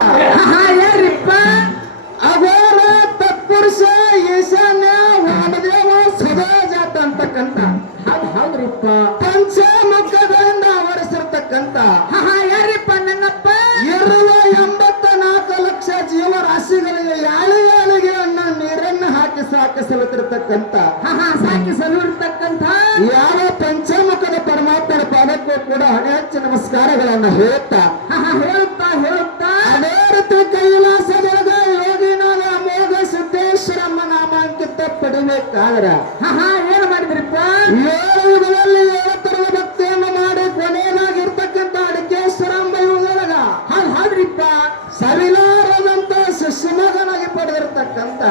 ಯಾರಿಪ್ಪ ಅಗೋರ ತತ್ಪುರುಷ ಈಶಾನ್ಯ ವಾಮದೇವ ಸದಾ ಜಾತ ಅಂತಕ್ಕಂತ ಹೌದ್ರಿಪ್ಪ ಪಂಚಮುಖಗಳಿಂದ ಆವರಿಸಿರ್ತಕ್ಕಂತ ಯಾರಿಪ್ಪ ನನ್ನಪ್ಪ 84 ಲಕ್ಷ ಜೀವರಾಶಿಗಳಿಗೆ ಯಾಳಿಗೆ ಅನ್ನ ನೀರನ್ನು ಹಾಕಿ ಸಾಕಿಸಲುತ್ತಿರತಕ್ಕಂತ ಸಾಕಿಸಲಿರ್ತಕ್ಕಂತ ಯಾವ ಪಂಚಮುಖದ ಪರಮಾತ್ಮನ ಪಾದಕ್ಕೂ ಕೂಡ ಹಣೆ ಹಚ್ಚಿ ನಮಸ್ಕಾರಗಳನ್ನ ಹೇಳುತ್ತಾ ಅದೇ ರೀತಿ ಕೈಲಾಸದೊಳಗ ಯೋಗಿನಾದ ಅಮೋಘ ಸಿದ್ದೇಶ್ವರಮ್ಮ ನಾಮಾಂಕಿತ ಪಡಿಬೇಕಾದ್ರ ಏನ್ ಮಾಡಿದ್ರಿಪ್ಪ 7 ಯುಗದಲ್ಲಿ 7 ತರದ ಭಕ್ತಿಯನ್ನು ಮಾಡಿ ಕೊನೆಯಲಾಗಿರ್ತಕ್ಕಂಥ ಅಡಿಕೇಶ್ವರಮ್ಮ ಯುಗದೊಳಗ ಹೌದ್ರಿಪ್ಪ ಸವಿಲಾರದಂತ ಶಿಶುಮಗನಾಗಿ ಪಡೆದಿರ್ತಕ್ಕಂಥ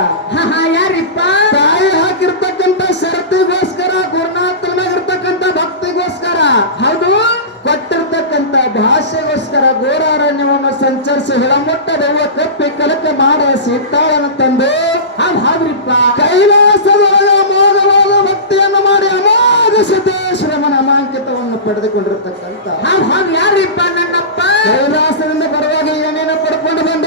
ಯಾರಿಪ್ಪ ತಾಯಿ ಹಾಕಿರ್ತಕ್ಕಂಥ ಶರತ್ತಿಗೋಸ್ಕರ ಗುರುನಾಥನಾಗಿರ್ತಕ್ಕಂಥ ಭಕ್ತಿಗೋಸ್ಕರ ಹೌದು ಕೊಟ್ಟಿರ್ತಕ್ಕಂಥ ಭಾಷೆಗೋಸ್ಕರ ಘೋರಾರಣ್ಯವನ್ನು ಸಂಚರಿಸಿ ಹಿಳಮುಟ್ಟದವ ಕಪ್ಪಿ ಕಲಕ ಮಾಡುವ ಸೀತಾಳನ್ನು ತಂದು ಹಾದ್ರಿಪ್ಪ ಕೈಲಾಸದೊಳಗ ಅಮೋಘವಾದ ಭಕ್ತಿಯನ್ನು ಮಾಡಿ ಅಮೋಘ ಸಿದ್ದೇಶ್ವರನ ನಾಮಾಂಕಿತವನ್ನು ಪಡೆದುಕೊಂಡಿರ್ತಕ್ಕಂಥ ಯಾರಿಪ್ಪ ನನ್ನಪ್ಪ ಕೈಲಾಸದಿಂದ ಬರುವಾಗ ಏನೇನು ಪಡ್ಕೊಂಡು ಬಂದ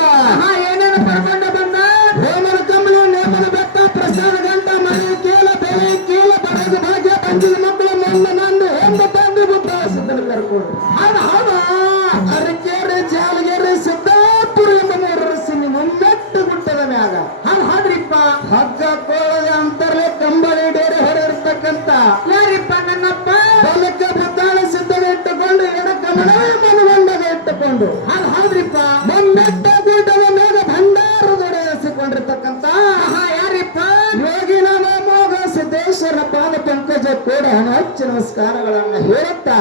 ಹೋಮನ ಕಮ್ಮಲು ನೇಮನ ಬೆಟ್ಟ ಪ್ರಸಾದ ಗಂಟ ಮನೆ ಕೇಳ ಬೆಲೆ ಕೇಳ ಬಡಗ ಭಾಗ್ಯ ಬಂದಿದ ಮಕ್ಕಳು ಮೊನ್ನೆ ನಂದು ಎಂಬ ತಂದು ಬುದ್ಧ ಸಿದ್ಧನ ಕರ್ಕೊಂಡು ಅರಕೆರೆ ಜಾಲಗೆರೆ ಸಿದ್ದಾಪುರ ಎಂಬ 3 ರಸಿನಿ ಮುಮ್ಮೆಟ್ಟು ಗುಟ್ಟದ ಮ್ಯಾಗ ಹಾದ್ರಿಪ್ಪ ಹಗ್ಗ ಕೋಳದ ಅಂತರ್ಲೆ ಕಂಬಳಿ ಡೇರೆ ಹೊಡೆದಿರ್ತಕ್ಕಂಥ ಯಾರಿಪ್ಪ ನನ್ನಪ್ಪ ಬಲಕ ಬುದ್ಧಾಳ ಸಿದ್ಧಗ ಇಟ್ಟುಕೊಂಡು ಎಡಕ ಮನವೇ ಮನಗಂಡಗ ಇಟ್ಟುಕೊಂಡು ಹೌದ್ರಿಪ್ಪ ಮುಮ್ಮೆಟ್ಟ ಗುಡ್ಡದ ಮ್ಯಾಗ ಭಂಡಾರದೊಡೆಸಿಕೊಂಡಿರ್ತಕ್ಕಂಥ ಯಾರಿಪ್ಪ ಯೋಗಿನಾಮ ಮೋಘ ಸಿದ್ದೇಶ್ವರ ಪಾದ ಪಂಕಜ ಕೂಡ ಹಚ್ಚಿ ನಮಸ್ಕಾರಗಳನ್ನ ಹೇಳುತ್ತಾ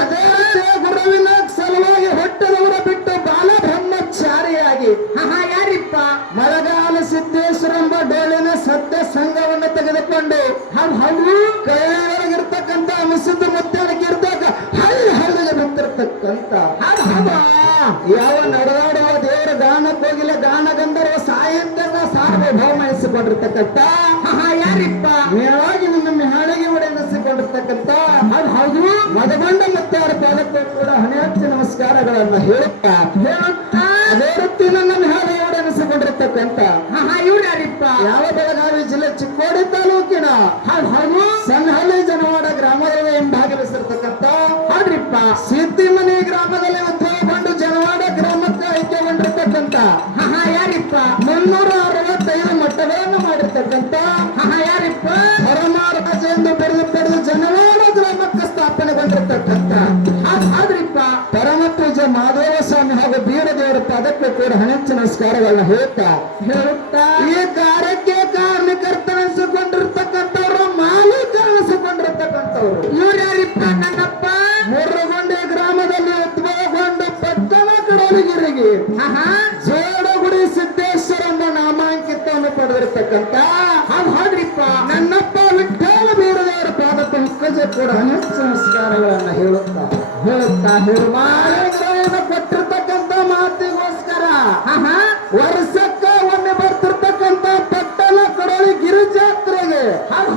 ಅದೇ ಗುರುವಿನ ಸಲುವಾಗಿ ಹೊಟ್ಟದವರ ಬಿಟ್ಟು ಬಾಲ ಬ್ರಹ್ಮಚಾರಿಯಾಗಿ ಯಾರಿಪ್ಪ ಮಳೆಗಾಲ ಸಿದ್ದೇಶ್ವರ ಎಂಬ ಡೋಳಿನ ಸತ್ಯ ಸಂಘವನ್ನು ತೆಗೆದುಕೊಂಡು ಕೈಯೊಳಗಿರ್ತಕ್ಕಂಥ ಮುಸುದ್ದು ಮುತ್ತಾಡಿಕೆ ಇರ್ತಾಗ ಹಳ್ಳಿಗೆ ಬಿಟ್ಟಿರ್ತಕ್ಕಂಥ ಯಾವ ನಡೆದಾಡುವ ದೇವರ ಗಾನಕ್ಕೆ ಹೋಗಿಲ್ಲ ಗಾನ ಗಂಧರ್ವ ಸಾಹಿತ್ಯದ ಸಾರ್ವಭೌಮ ಎನಿಸಿಕೊಂಡಿರ್ತಕ್ಕಂಥ ಯಾರಿಪ್ಪ ಮೇಳಾಗಿ ನಿನ್ನ ಹಾಳಿಗೆ ಒಡೆ ಎನಿಸಿಕೊಂಡಿರ್ತಕ್ಕಂಥ ಹೌದು ಮದಗಂಡ ಮತ್ತೆ ಅವರ ಪಾದಕ್ಕೂ ಕೂಡ ಹಣೆ ಹಚ್ಚಿ ನಮಸ್ಕಾರಗಳನ್ನ ಹೇಳುತ್ತಾ ಅದೇ ರೀತಿ ನನ್ನ ಹಾಳಿಗೆ ಒಡೆ ಎನಿಸಿಕೊಂಡಿರ್ತಕ್ಕಂಥ ಇವ್ರು ಯಾರಿಪ್ಪ ಯಾವ ಬೆಳಗಾವಿ ಜಿಲ್ಲೆ ಚಿಕ್ಕೋಡಿ ತಾಲೂಕಿನ ಸಣ್ಣಹಳ್ಳಿ ಜನವಾಡ ಗ್ರಾಮದಲ್ಲಿ ಭಾಗವಹಿಸಿರ್ತಕ್ಕಂಥ ಹೌದ್ರಿಪ್ಪ ಸಿದ್ದಿಮನಿ ಗ್ರಾಮದಲ್ಲಿ ಉದ್ಭವಗೊಂಡು ಜನವಾಡ ಗ್ರಾಮಕ್ಕೆ ಐಕ್ಯಗೊಂಡಿರ್ತಕ್ಕಂಥ ಯಾರಿಪ್ಪ 365 ಮಠಗಳನ್ನು ಮಾಡಿರ್ತಕ್ಕಂಥ ಯಾರಿಪ್ಪ ಹೊರಮಾರಾಜ ಎಂದು ಪಡೆದು ಜನವಾಡ ಗ್ರಾಮಕ್ಕೆ ಸ್ಥಾಪನೆಗೊಂಡಿರ್ತಕ್ಕಂಥ ಆದ್ರಿಪ್ಪ ಪರಮ ಪೂಜೆ ಮಾಧವ ಸ್ವಾಮಿ ಹಾಗೂ ಬೀರದೇವರ ಪದಕ್ಕೂ ಕೂಡ ಹಣೆಚ್ಚು ನಮಸ್ಕಾರಗಳನ್ನ ಹೇಳುತ್ತಾ ಈ ಕಾರ್ಯಕ್ಕೆ ಕಾರಣಕರ್ತನಿಸಿಕೊಂಡಿರ್ತಕ್ಕಂಥವ್ರು ಮಾಲೀಕರನಿಸಿಕೊಂಡಿರ್ತಕ್ಕಂಥವ್ರು ಇವ್ರು ಯಾರಿಪ್ಪ ನನ್ನಪ್ಪ ಮುರುಗೊಂಡೆ ಗ್ರಾಮದಲ್ಲಿ ಉದ್ಭವಗೊಂಡು ಪಟ್ಟಣ ಕಡಲಿಗಿರಿಗೆ ಜೋಡಗುಡಿ ಸಿದ್ದೇಶ್ವರ ಎಂಬ ನಾಮಾಂಕಿತವನ್ನು ಪಡೆದಿರ್ತಕ್ಕಂಥ ಹೌದ್ರಿಪ್ಪ ನನ್ನಪ್ಪ ವಿಠ್ಠಲ ಬೀರದೇವರ ಪಾದ ಪಂಕಜ ಕೂಡ ಹಣೆಚ್ಚು ನಮಸ್ಕಾರಗಳನ್ನ ಹೇಳುತ್ತಾ ಕೊಟ್ಟಿರ್ತಕ್ಕಂಥ ಮಾತಿಗೋಸ್ಕರ ವರ್ಷಕ್ಕ ಒಮ್ಮೆ ಬರ್ತಿರ್ತಕ್ಕಂಥ ಪಟ್ಟಣ ಕಡಲಿ ಗಿರಿಜಾತ್ರೆಗೆ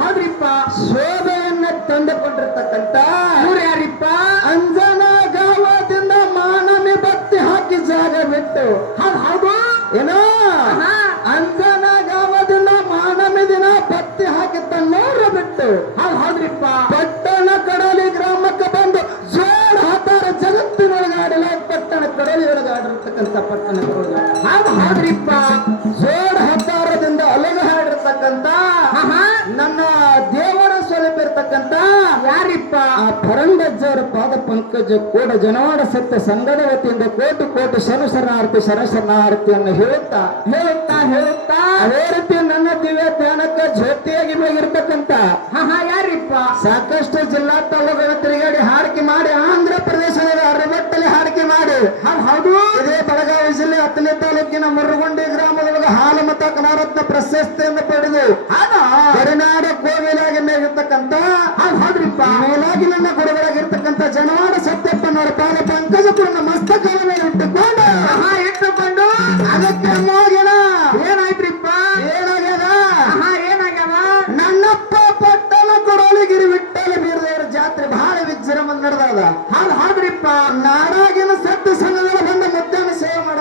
ಹೌದ್ರಿಪ್ಪ ಶೋಭೆಯನ್ನ ತಂದುಕೊಂಡಿರ್ತಕ್ಕಂಥ ಇವ್ರು ಯಾರಿಪ್ಪ ಅಂಜನಾ ಗಾವದಿಂದ ಮಾನಮಿ ಭಕ್ತಿ ಹಾಕಿ ಜಾಗ ಬಿಟ್ಟು ಹೌದು ಏನೋ ಅಂಜನಾ ಗಾವದಿಂದ ಮಾನಮಿ ದಿನ ಭಕ್ತಿ ಹಾಕಿ ತನ್ನೂರು ಬಿಟ್ಟು ಹೌದ್ರಿಪ್ಪ ಪಟ್ಟಣ ಕಡಲಿ ಗ್ರಾಮಕ್ಕೆ ಬಂದು ಜೋಡ್ ಹಾತಾರ ಜಗತ್ತಿನೊಳಗಾಡಿಲ್ಲ ಪಟ್ಟಣ ಕಡಲಿ ಒಳಗಾಡಿರ್ತಕ್ಕಂಥ ಪಟ್ಟಣ ಹೌದ್ರಿಪ್ಪ ಜೋಡ್ ಹತ್ತಾರದಿಂದ ಅಲಗ ಹಾಡಿರ್ತಕ್ಕಂಥ ನನ್ನ ದೇವರ ಸ್ವರೂಪಿರ್ತಕ್ಕಂಥ ಯಾರಿಪ್ಪ ಆ ಪರಂಗಜ್ಜರ ಪಾದ ಪಂಕಜ ಕೂಡ ಜನವಾಡ ಸತ್ಯ ಸಂಘದ ವತಿಯಿಂದ ಕೋಟಿ ಶರಣಾರ್ಥಿಯನ್ನು ಹೇಳುತ್ತಾ ಅದೇ ರೀತಿ ನನ್ನ ದಿವ್ಯ ಜ್ಞಾನಕ್ಕೆ ಜ್ಯೋತಿಯಾಗಿ ಬೆಳಗಿರ್ತಕ್ಕಂಥ ಯಾರಿಪ್ಪ ಸಾಕಷ್ಟು ಜಿಲ್ಲಾ ತಾಲೂಕುಗಳ ತಿರುಗಾಡಿ ಹಾಡಿಕೆ ಮಾಡಿ ಆಂಧ್ರ ಪ್ರದೇಶದ ಅರಬಟ್ಟಲ್ಲಿ ಹಾಡಿಕೆ ಮಾಡಿ ಹೌದು ಇದೇ ಬೆಳಗಾವಿ ಜಿಲ್ಲೆ 10ನೇ ತಾಲೂಕಿನ ಮುರುಗೊಂಡಿ ಗ್ರಾಮದೊಳಗೆ ಹಾಲು ಮತ ಕಲಾರತ್ನ ಪ್ರಶಸ್ತಿಯನ್ನು ಪಡೆದು ಗಡಿನಾಡ ಕೋವಿಲಾಗಿ ಮೇಲಿರ್ತಕ್ಕಂಥ ಹೌದ್ರಿಪ್ಪ ಮೇಲಾಗಿ ನನ್ನ ಗುರುಗಳಾಗಿರ್ತಕ್ಕಂಥ ಜನವಾಡ ಸತ್ಯಪ್ಪನವರ ಪಾದ ಪಂಕಜ ಪೂರ್ಣ ಮಸ್ತಕದ ಮೇಲೆ ಇಟ್ಟುಕೊಂಡು ಅದಕ್ಕೆ ಏನಾಯ್ತ್ರಿಪ್ಪ ಏನಾಗ್ಯದ ನನ್ನಪ್ಪ ಪಟ್ಟಣ ಕೊಡೋಲಿಗಿರಿ ವಿಠ್ಠಲ ಬೀರದೇವರ ಜಾತ್ರೆ ಬಹಳ ವಿಜೃಂಭಣೆ ನಡೆದ ಹೌದ್ರಿಪ್ಪ ನಾಡಾಗಿನ ಸತ್ಯ ಸಂಘಗಳ ಬಂದ ಮುದ್ದನ್ನು ಸೇವೆ ಮಾಡ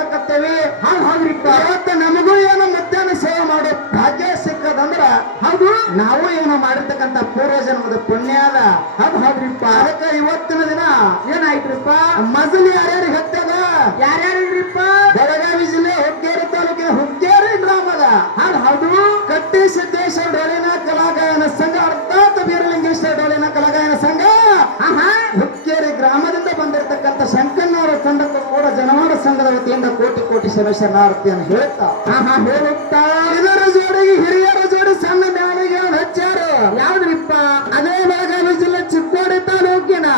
ಹೌದ್ರಿಪ್ಪ. ಅದಕ್ಕೆ ಇವತ್ತಿನ ದಿನ ಏನಾಯ್ತ್ರಿಪ್ಪ, ಮಜಲು ಯಾರ್ಯಾರು ಹೆತ್ತದ, ಯಾರ್ಯಾರಿಪ್ಪ, ಬೆಳಗಾವಿ ಜಿಲ್ಲೆ ಹುಕ್ಕೇರಿ ತಾಲೂಕಿನ ಹುಕ್ಕೇರಿ ಗ್ರಾಮದ ಹೌದು ಕಟ್ಟಿ ಸಿದ್ದೇಶ್ವರ ಡೋಲಿನ ಕಲಾಗಾಯನ ಸಂಘ ಅರ್ಥಾತ್ ಬೀರಲಿಂಗೇಶ್ವರ ಡೋಲಿನ ಕಲಾಗಾಯನ ಸಂಘ ಹುಕ್ಕೇರಿ ಗ್ರಾಮದಿಂದ ಬಂದಿರತಕ್ಕಂಥ ಶಂಕನ್ನವರ ತಂಡಕ್ಕೂ ಕೂಡ ಜನವಾಡ ಸಂಘದ ವತಿಯಿಂದ ಕೋಟಿ ಕೋಟಿ ಶರಣಾರ್ಥಿಯನ್ನು ಹೇಳುತ್ತಾ ಹೇಳುತ್ತಾ ಇದರ ಜೋಡಿಗೆ ಹಿರಿಯರ ಜೋಡಿ ಸಣ್ಣ ಮ್ಯಾಲಿಗೆ ಹಚ್ಚಾರ. ಯಾವ್ದ್ರಿಪ್ಪ, ಅದೇ ಬೆಳಗಾವಿ ಜಿಲ್ಲೆ ಚಿಕ್ಕೋಡಿ ತಾಲೂಕಿನ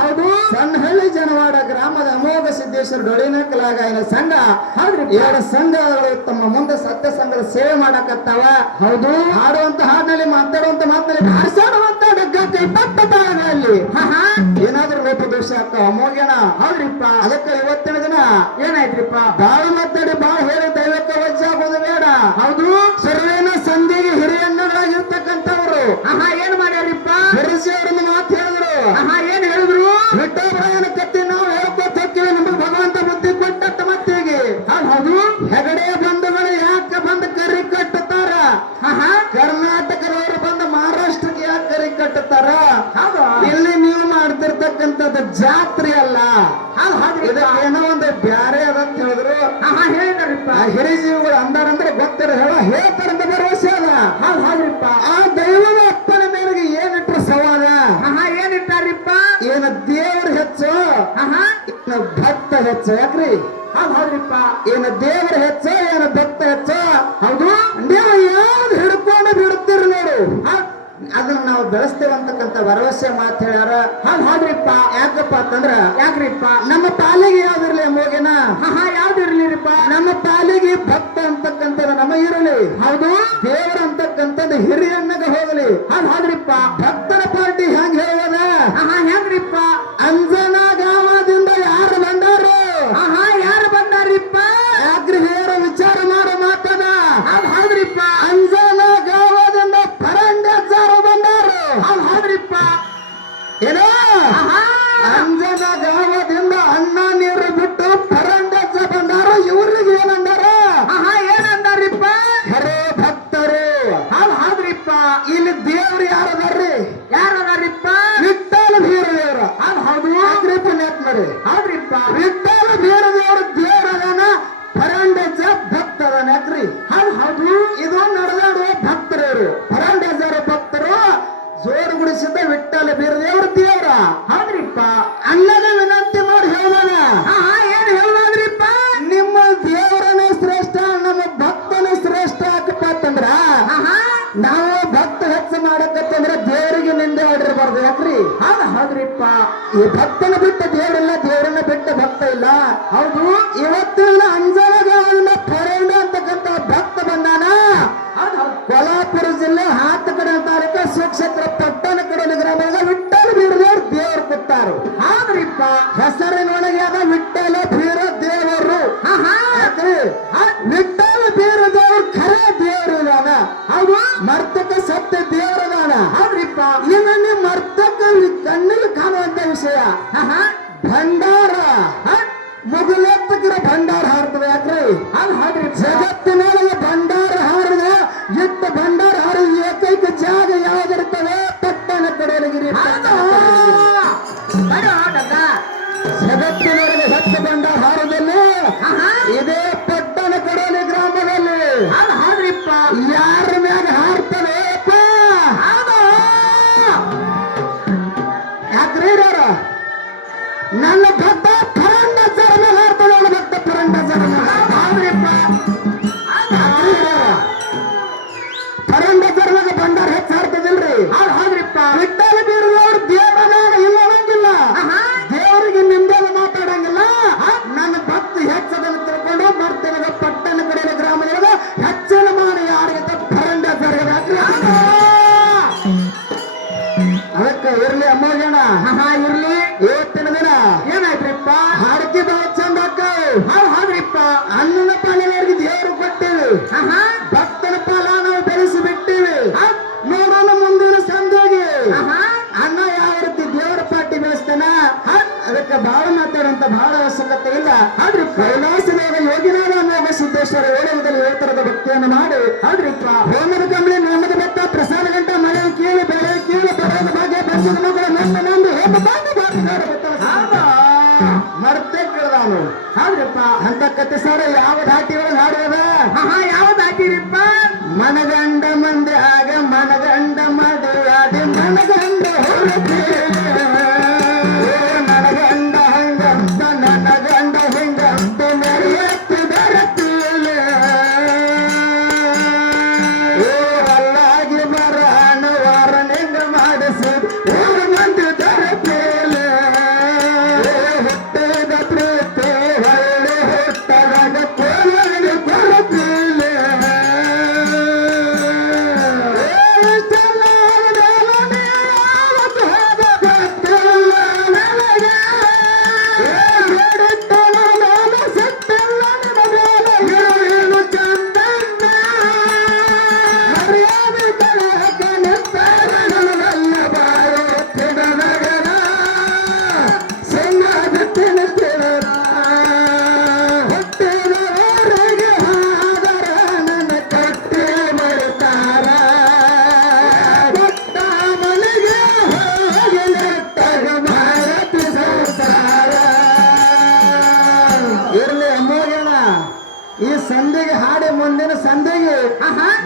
ಹೌದು ಸಣ್ಣಹಳ್ಳಿ ಜನವಾಡ ಗ್ರಾಮದ ಅಮೋಘ ಸಿದ್ದೇಶ್ವರ ಡೊಳಿನ ಕಲಾಗಾಯನ ಸಂಘ. ಹೌದ್ರಿ, ಎರಡು ಸಂಘಗಳು ತಮ್ಮ ಮುಂದೆ ಸತ್ಯ ಸಂಘದ ಸೇವೆ ಮಾಡಕತ್ತಾವ. ಹೌದು, ಹಾಡುವಂತ ಹಾಡಿನಲ್ಲಿ ಮಾತಾಡುವಂತ ಮಾತಲ್ಲಿ ಭಾಷಾಡುವಂತ ಡಗ್ಗಕ್ಕೆ ಪಟ್ಟ ತಾಳಗಳಲ್ಲಿ ಏನಾದ್ರೂ ಲೋಪದೋಷ ಆಗ್ತಾವ ಅಮೋಘನ. ಹೌದ್ರಿಪ್ಪ, ಅದಕ್ಕೆ ಇವತ್ತಿನ ದಿನ ಏನಾಯ್ತ್ರಿಪ್ಪ, ಬಾಳ ಮಾತಾಡಿ ಬಾಳ ಹೇಳಿ ದೈವಕ್ಕೆ ವಜ್ಜ ಆಗೋದು ಬೇಡ. ಹೌದು, ಸರ್ವೇನ ಸಂಧಿಗೆ ಹಿರಿಯಣ್ಣಗಳಾಗಿರ್ತಕ್ಕಂಥವ್ರು ಏನ್ ಮಾಡ್ಯಾರಿಪ್ಪ, ಹಿರಿಸಿ ಅವರನ್ನು ಮಾತು ಹೇಳಿದ್ರು. ಏನ್ ಹೇಳಿದ್ರು, ವಿಠೋಬರಾಯನ ಕತ್ತಿ ನಾವು ಹೇಳ್ಕೊತ ಹೋಗ್ತೀವಿ, ನಮಗೆ ಭಗವಂತ ಬುದ್ಧಿ ಕೊಟ್ಟ ಮತ್ತಿಗೆ. ಹೌದು, ಹೆಗಡೆ ಬಂಧುಗಳು ಯಾಕೆ ಬಂದು ಕರಿ ಕಟ್ಟುತ್ತಾರ, ಕರ್ನಾಟಕದವರು ಬಂದು ಮಹಾರಾಷ್ಟ್ರಕ್ಕೆ ಯಾಕೆ ಕರಿ ಕಟ್ಟುತ್ತಾರ, ಇಲ್ಲಿ ನೀವು ಮಾಡ್ತಿರ್ತಕ್ಕಂಥದ್ದು ಜಾತ್ರೆ ಅಲ್ಲ, ಏನೋ ಒಂದು ಬ್ಯಾರೆ ಅದಂತ ಹೇಳಿದ್ರು. ಹೇಳಿದ್ರಿಪ್ಪ, ಹಿರಿಜೀವಿಗಳು ಅಂದಾರಂದ್ರೆ ಗೊತ್ತಿರ ಹೇಳ್ತಾರಂತ ಭರವಸೆ ಅದ. ಹೌದ್ರಿಪ್ಪ, ಆ ದೈವದ ಅಪ್ಪನ ಮೇರೆಗೆ ಏನಿಟ್ರ ಸವಾಲ, ಏನಿಟ್ಟಾರಿಪ್ಪ, ಏನು ದೇವ್ರ ಹೆಚ್ಚು ಏನು ಭಕ್ತ ಹೆಚ್ಚು. ಯಾಕ್ರಿ, ಹೌದ್ರಿಪ್ಪ, ಏನು ದೇವ್ರ ಹೆಚ್ಚು ಏನು ಭಕ್ತ ಹೆಚ್ಚು. ಹೌದು, ನೀವು ಯಾವ್ದು ಹಿಡ್ಕೊಂಡು ಬಿಡುತ್ತೀರಿ ನೋಡು, ಅದನ್ನ ನಾವು ಬೆಳೆಸ್ತೇವೆ ಅಂತಕ್ಕಂಥ ಭರವಸೆ ಮಾತು ಹೇಳ್ಯಾರ. ಹೌದ್ರಿಪ್ಪ, ಯಾಕಪ್ಪ ಅಂತಂದ್ರ ಯಾಕ್ರಿಪ್ಪ, ನಮ್ಮ ಪಾಲಿಗೆ ಯಾವ್ದಿರ್ಲಿ ಅಮೋಘನ, ಯಾವ್ದಿರ್ಲಿರಿಪ್ಪ, ನಮ್ಮ ಪಾಲಿಗೆ ಭಕ್ತ ಅಂತಕ್ಕಂಥದ್ದು ನಮ್ಮ ಇರಲಿ. ಹೌದು, ದೇವರ ಅಂತಕ್ಕಂಥದ್ದು ಹಿರಿಯಣ್ಣಗ ಹೋಗಲಿ. ಹೌದ್ರಿಪ್ಪ, ಭಕ್ತರ ಪಾರ್ಟಿ ಹೆಂಗ್ ಹೇಳದ, ಹೆಂಗ್ರಿಪ್ಪ, ಅಂಜನಾ ಗ್ರಾಮದಿಂದ ಯಾರು ಬಂದಾರು, ಯಾರು ಬಂದಾರಿಪ್ಪ, ಯಾಕ್ರಿ ಹೇರ ವಿಚಾರ ಮಾಡೋ ಮಾತದ. ಹೌದ್ರಿಪ್ಪ, ಅಂಜನಾ ಗ್ರಾಮದಿಂದ ಪರಂಡಾಚಾರ ಬಂದಾರು. ಹೌದ್ರಿಪ್ಪ, ಏನೋ ಅಂಜನಾ ಗ್ರಾಮದಿಂದ ಅನ್ನ ನೀರು ಬಿಟ್ಟು ಪರಂಡಾಚ ಬಂದಾರು. ಇವ್ರಿಗೆ ಏನಂದಾರ, ಏನಂದಾರಿಪ್ಪ, ಹರೇ ಭಕ್ತರು. ಹೌದ್ರಿಪ್ಪ, ಇಲ್ಲಿ ದೇವ್ರು ಯಾರದಾರ್ರಿ, ಯಾರದಾರಿಪ್ಪ, ವಿಠ್ಠಲ ಬೀರ ದೇವ್ರ. ಹೌದು, ಪುಣ್ಯಾತ್ ನೋಡಿ. ಹೌದ್ರಿಪ್ಪ, ವಿಠ್ಠಲ ಬೀರ ದೇವ್ರ ದೇವರದಾನ, ಪರಂಡಜ ಭಕ್ತರನ. ಯಾಕ್ರಿ, ಹೌದು, ಇದು ನಡೆದಾಡುವ ಭಕ್ತರವರು, ಪರಂಡಜರ ಭಕ್ತರು ಜೋಡುಗುಡಿಸಿದ್ದ ವಿಠ್ಠಲ ಬೀರ ದೇವ್ರ ದೇವ್ರ. ಹೌದ್ರಿಪ್ಪ, ಅನ್ನದ ವಿನಂತಿ ಮಾಡಿ ಹೇಳೋಣ. ಏನ್ ಹೇಳೋದ್ರಿಪ್ಪ, ನಿಮ್ಮ ದೇವರನೇ ಶ್ರೇಷ್ಠ, ನಮ್ಮ ಭಕ್ತನೇ ಶ್ರೇಷ್ಠ. ಯಾಕಪ್ಪ ಅಂತಂದ್ರ ನಾವು ಭಕ್ತ ಹೆಚ್ಚು ಮಾಡಕತ್ತಂದ್ರ ದೇವರಿಗೆ ನಿಂದೆ ಆಡಿರ್ಬಾರ್ದು. ಯಾಕ್ರಿ, ಹೌದ್ರಿಪ್ಪ, ಈ ಭಕ್ತನ ಬಿಟ್ಟ ದೇವರಿಲ್ಲ, ದೇವರನ್ನ ಬಿಟ್ಟ ಭಕ್ತ ಇಲ್ಲ. ಹೌದು, ಇವತ್ತಿನ ಅಂಜನಗಾವಿನ ಪರಂಡ ಅಂತಕ್ಕಂಥ ಭಕ್ತ ಬಂದಾನ. ಕೊಲ್ಹಾಪುರ ಜಿಲ್ಲೆ ಹಾತಕಡೆ ತಾಲೂಕು ಸುಕ್ಷೇತ್ರ ಪಟ್ಟಣ ಕಡಲಿ ಗ್ರಾಮದ ವಿಠ್ಠಲ ಬೀರದೇವ್ರ ದೇವರು ಕೂತಾರು. ಹೌದ್ರಿಪ್ಪ, ಹೆಸರಿನೊಳಗೆ ಅದ ವಿಠ್ಠಲ ಬೀರ ದೇವರು. ವಿಠ್ಠಲ ಬೀರ ದೇವ್ರು ಖರೆ ದೇವರು ಇದಾನ. ಹೌದು, ಮರ್ತಕ ಸತ್ಯ ದೇವರದಾನ. ಹೌದ್ರಿಪ್ಪ, ಇನ್ನು ಮರ್ತಕ ಕಣ್ಣಿಗೆ ಕಾಣುವಂತ ವಿಷಯ ಭಂಡಾರ, ಮುಗುಲೆತ್ತಕ್ಕಿರ ಭಂಡಾರ ಹಾರ್ತದೆ. ಯಾಕ್ರಿ, ಹೌದ್ರಿ, ಜಗತ್ತಿನೊಳಗೆ ಭಂಡಾರ ಹಾರದ ಇಟ್ಟ ಭಂಡಾರ ಹಾರಿದ ಏಕೈಕ ಜಾಗ ಯಾವ್ದಿರ್ತದೆ, ಪಟ್ಟಣ ಕಡಲಗಿರಿ. ಜಗತ್ತಿನೊಳಗೆ ಹೆಚ್ಚು ಭಂಡಾರ ಹಾರದಲ್ಲಿ ಇದೇ ಪಟ್ಟಣ ಕಡಲಿ ಗ್ರಾಮದಲ್ಲಿ. ಹೌದ್ರಿಪ್ಪ, ಯಾರ ಮ್ಯಾಗ ಹಾರ್ತದೆ, ಯಾಕ್ರಿ ನನ್ನ ಭಕ್ತ ಪರಂಡಾಚಾರ ಮೇಲೆ ಹಾರ್ತದೆ, ನನ್ನ ಭಕ್ತ ಪರಂಡಾಚಾರ ಮೇಲೆ. ಹೌದ್ರಿಪ್ಪ, ಪರಂಡಾಚಾರದಾಗ ಭಂಡಾರ ಹೆಚ್ಚು ಹಾರ್ತದಿಲ್ರಿ. ಹೌದ್ರಿಪ್ಪ, ವಿಠ್ಠಲ ಬೀರದವ್ರು ದೇವರ ಇಲ್ಲ ಅನ್ನಂಗಿಲ್ಲ, ದೇವರಿಗೆ ನಿಂದೆಲ್ಲ ಮಾತಾಡಂಗಿಲ್ಲ. ನನ್ನ ಭಕ್ತ ಹೆಚ್ಚದನ್ನು ತಿಳ್ಕೊಂಡು ಬರ್ತೇನೆ ಪಟ್ಟಣ ಕಡೆ ಗ್ರಾಮದೊಳಗ ಹೆಚ್ಚಿನ ಮಾಡಿ ಯಾರಿಗೆ ಪರಂಡಾಚಾರ. ಅದಕ್ಕೆ ಇರ್ಲಿ ಅಮ್ಮೋಜನ, ಇರ್ಲಿ. ಇವತ್ತಿನ ದಿನ ಏನಾಯ್ತ್ರಿಪ್ಪ, ಹಾಡಿಕೆ ಬಹಳ ಚಂದ ಅಕ್ಕವು. ಹೌದ್ರಿಪ್ಪ, ಅನ್ನನ ಪಾಲಿನವರಿಗೆ ದೇವರು ಕೊಟ್ಟಿವಿ, ಭಕ್ತನ ಪಾಲ ನಾವು ಬೆಳೆಸಿ ಬಿಟ್ಟಿವಿ. ನೋಡೋಣ ಮುಂದಿನ ಸಂದಿಗೆ ಅನ್ನ ಯಾವ ರೀತಿ ದೇವರ ಪಾಟಿ ಬೆಳೆಸ್ತಾನ. ಅದಕ್ಕೆ ಬಹಳ ಮಾತಾಡುವಂತ ಬಹಳ ಅವಶ್ಯಕತೆ ಇಲ್ಲ. ಆದ್ರೆ ಕೈಲಾಸದಾಗ ಯೋಗಿನಾದ ಅಮೋಘ ಸಿದ್ದೇಶ್ವರ ಓಡುವುದಲ್ಲಿ ಯುವತರದ ಭಕ್ತಿಯನ್ನು ಮಾಡಿ. ಆದ್ರಿಪ್ಪ, ಹೋಮದ ಕಂಬಳಿ ನೇಮದ ಬೆತ್ತ ಪ್ರಸಾದ ಗಂಟ ಮಳೆ ಕೀಳು ಬೆಳೆ ಕೀಳು ಬರೋದ ಭಾಗ್ಯ ಬಂದ ಮಗಳ ನಂದು ಹೌದ್ರಿಪ್ಪ ಅಂತ ಕತೆ ಸಾರ ಯಾವ ದಾಟಿ ಒಳಗೆ ಹಾಡುವದ ಯಾವ ದಾಟಿರಿಪ್ಪ ಮನಗಂಡ ಮಂದಿ ಆಗ ಮನಗಂಡ ಮದುವಾದಿ ಮನಗಂಡ ನನಗಂಡ ಹಂಗಂತ ನನ್ನ ಗಂಡ ಹಿಂಗಂತ ನಡೆಯತ್ತು ಬರತ್ತಿಲ್ಲ ಅಲ್ಲಾಗಿ ಬರಾಣ ವಾರನಿಂದ ಮಾಡಿಸಿ ಊರು ಮಂದಿ ದೊರಕಿಲ್ಲ ಹುಟ್ಟಿದ ಪ್ರೀತಿ ಹೊಳ್ಳಿ ಹುಟ್ಟದಾಗ ಕೋಲಲ್ಲಿ ಕೊರತಿಲ್ಲ ಈ ಸಂಧಿಗೆ ಹಾಡಿ ಮುಂದಿನ ಸಂಧಿಗೆ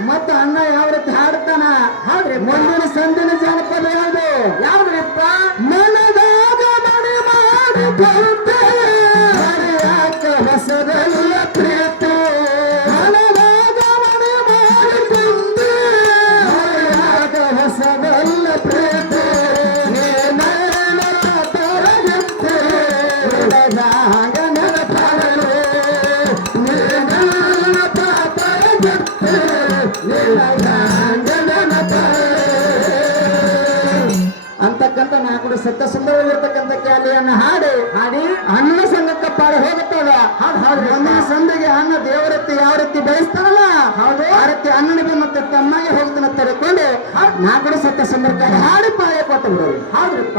ಮತ್ತ ಅಣ್ಣ ಯಾವ ರೀತಿ ಹಾಡ್ತಾನ ಹಾಡ್ರಿ ಮುಂದಿನ ಸಂಧಿನ ಜಾನಪದ ಯಾವುದು ಯಾವ್ದ್ರಿಪ್ಪ ಮನದಾಗ ಮನೆ ಮಾಡಿ ಯಾಕ ಹೊಸದಲ್ಲ ಪ್ರೀತಿ ಮನದಾಗ ಮನೆ ಮಾಡಿಕೊಂಡು ಯಾಕ ಹೊಸದಲ್ಲ ಪ್ರೀತಿ ಅಂತಕ್ಕಂಥ ನಾಲ್ಕು ಸತ್ಯ ಸುಂದರವಾಗಿರ್ತಕ್ಕಂಥ ಕ್ಯಾಲಿಯನ್ನ ಹಾಡಿ ಅನ್ನ ಸಂಘಕ್ಕ ಪಾಡಿ ಹೋಗುತ್ತದ ಒಂದಿನ ಸಂಧಿಗೆ ಅನ್ನ ದೇವರತ್ತಿ ಯಾವ ರೀತಿ ಬೆಳೆಸ್ತಾರಲ್ಲ ಹೌದು ಆ ರೀತಿ ಅನ್ನನಿಗೆ ಮತ್ತೆ ತನ್ನಾಗೆ ಹೋಗ್ತಾನ ತೆರೆಕೊಂಡು ನಾಲ್ಕು ಸತ್ಯ ಸುಂದರ ಹಾಡಿ ಪಾಳೆ ಕೊಟ್ಟು ಬಿಡೋದು ಹೌದ್ರಪ್ಪ